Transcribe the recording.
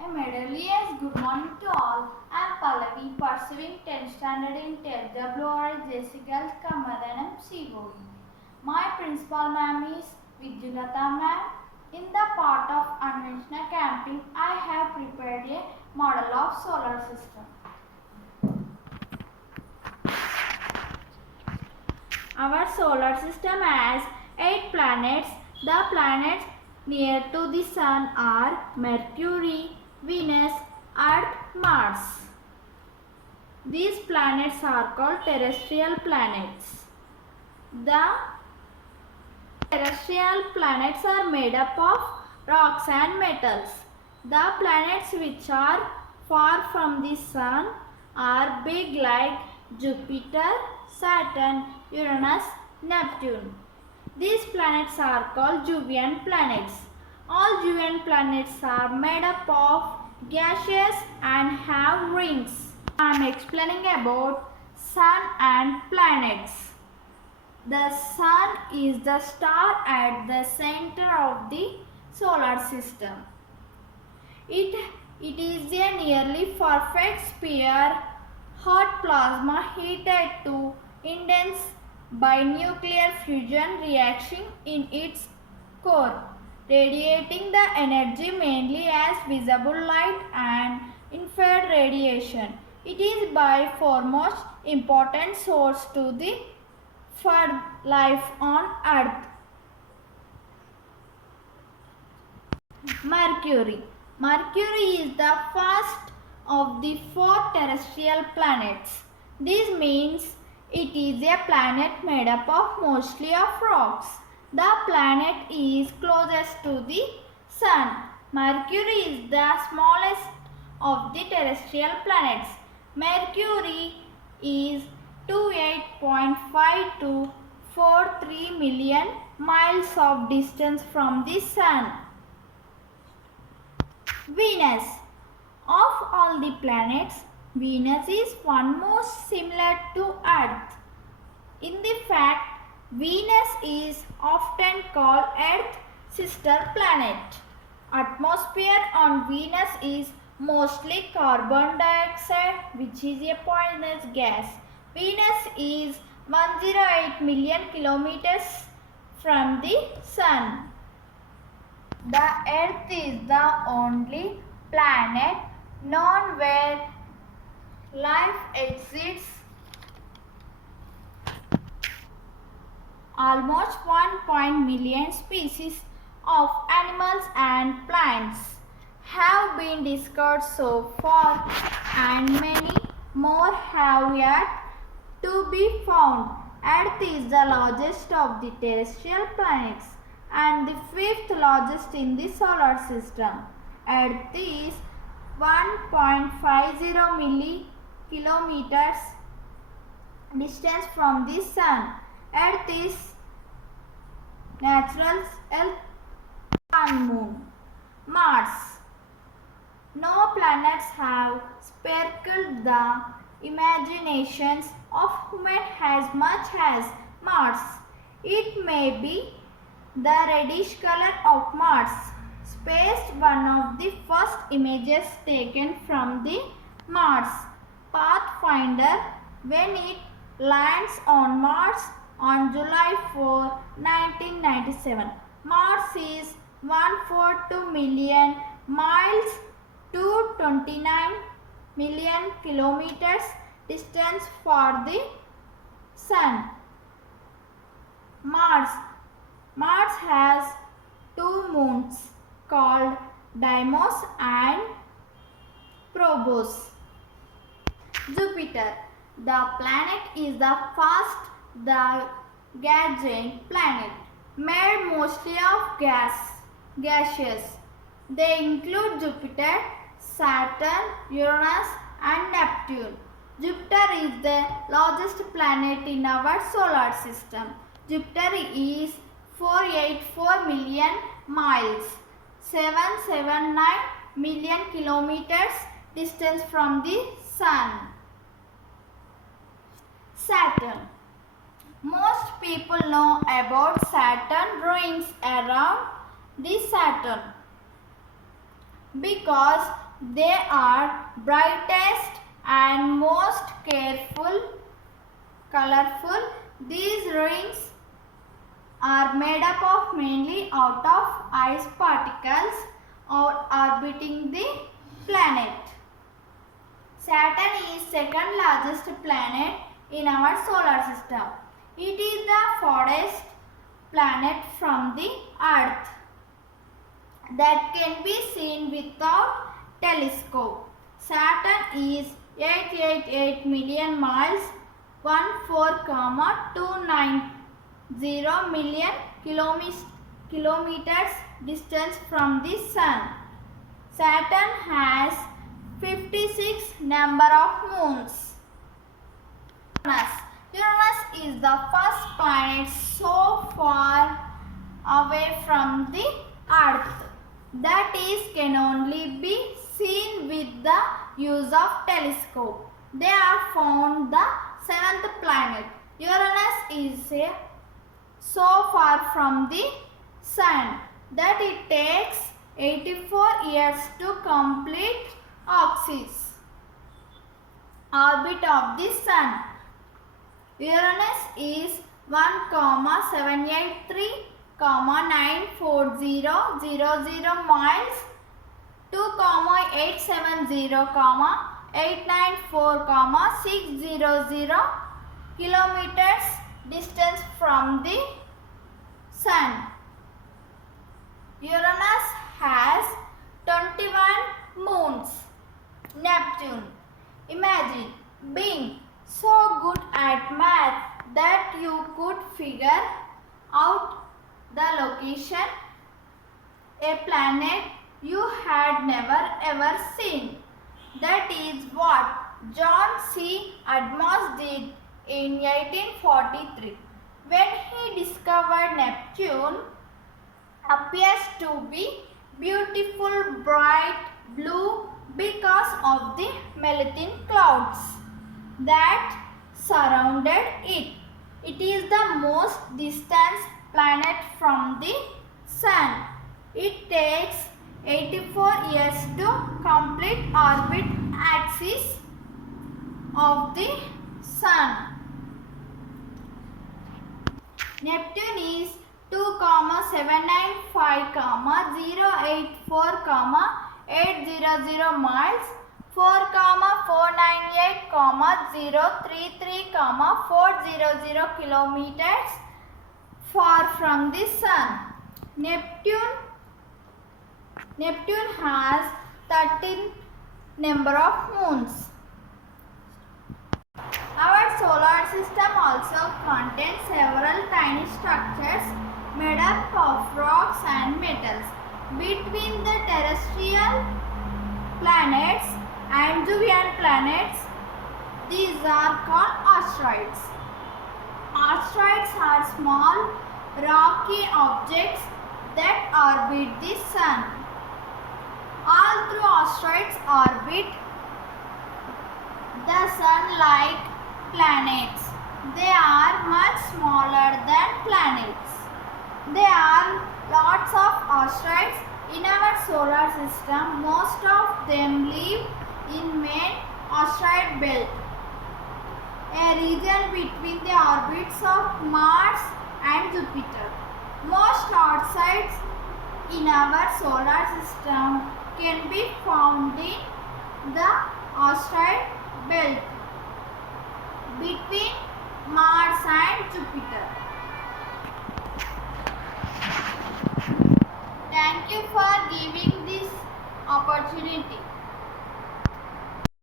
A medalious good morning to all. I am Pallavi, pursuing 10th standard in 10th WRJC Girls Kamadanam COE. My principal ma'am is Vidyulata ma'am. In the part of unconventional camping, I have prepared a model of solar system. Our solar system has 8 planets. The planets near to the Sun are Mercury, Venus, Earth, Mars. These planets are called terrestrial planets. The terrestrial planets are made up of rocks and metals. The planets which are far from the Sun are big like Jupiter, Saturn, Uranus, Neptune. These planets are called Jovian planets. All Jovian planets are made up of gases and have rings. I am explaining about Sun and planets. The Sun is the star at the center of the solar system. It is a nearly perfect sphere, hot plasma heated to indents by nuclear fusion reaction in its core, radiating the energy mainly as visible light and infrared radiation. It is by far most important source for life on Earth. Mercury. Mercury is the first of the 4 terrestrial planets. This means it is a planet made up of mostly of rocks. The planet is closest to the Sun. Mercury is the smallest of the terrestrial planets. Mercury is 28.5243 million miles of distance from the Sun. Venus. Of all the planets, Venus is one most similar to Earth. In the fact, Venus is often called Earth's sister planet. Atmosphere on Venus is mostly carbon dioxide, which is a poisonous gas. Venus is 108 million kilometers from the Sun. The Earth is the only planet known where life exists. Almost 1 million species of animals and plants have been discovered so far, and many more have yet to be found. Earth is the largest of the terrestrial planets and the 5th largest in the solar system. Earth is 1.50 kilometers distance from the Sun. Earth is natural sun moon. Mars. No planets have sparkled the imaginations of human as much as Mars. It may be the reddish color of Mars. Spaced one of the first images taken from the Mars Pathfinder when it lands on Mars on July 4, 1997. Mars is 142 million miles to 29 million kilometers distance for the Sun. Mars has 2 moons called Deimos and Phobos. Jupiter. The planet is the first gas giant planet, made mostly of gaseous. They include Jupiter, Saturn, Uranus and Neptune. Jupiter is the largest planet in our solar system. Jupiter is 484 million miles, 779 million kilometers distance from the Sun. Saturn. Most people know about Saturn rings around the Saturn because They are brightest and most colorful. These rings are made up of mainly out of ice particles orbiting the planet. Saturn is second largest planet in our solar system. It is the farthest planet from the Earth that can be seen without telescope. Saturn is 888 million miles 14,290 million kilometers distance from the Sun. Saturn has 56 number of moons. Uranus is the first planet so far away from the Earth that is can only be seen with the use of telescope. They are found the seventh planet. Uranus is so far from the Sun that it takes 84 years to complete axis orbit of the Sun. Uranus is 1,783,940,00 miles, 2,870,894,600 kilometers distance from the Sun. Uranus has 21 moons. Neptune. Imagine being so good at math that you could figure out the location a planet you had never ever seen. That is what John C. Adams did in 1843 when he discovered Neptune appears to be beautiful bright blue because of the melting clouds that surrounded it. It is the most distant planet from the Sun. It takes 84 years to complete orbit axis of the Sun. Neptune is 2,795,084,800 miles, 4,498,033,400 kilometers far from the Sun. Neptune has 13 number of moons. Our solar system also contains several tiny structures made up of rocks and metals. Between the terrestrial planets and Jovian planets, these are called asteroids. Asteroids are small rocky objects that orbit the Sun. All through asteroids orbit the Sun like planets. They are much smaller than planets. There are lots of asteroids in our solar system. Most of them live in main asteroid belt, a region between the orbits of Mars and Jupiter. Most asteroids in our solar system can be found in the asteroid belt between Mars and Jupiter. Thank you for giving this opportunity.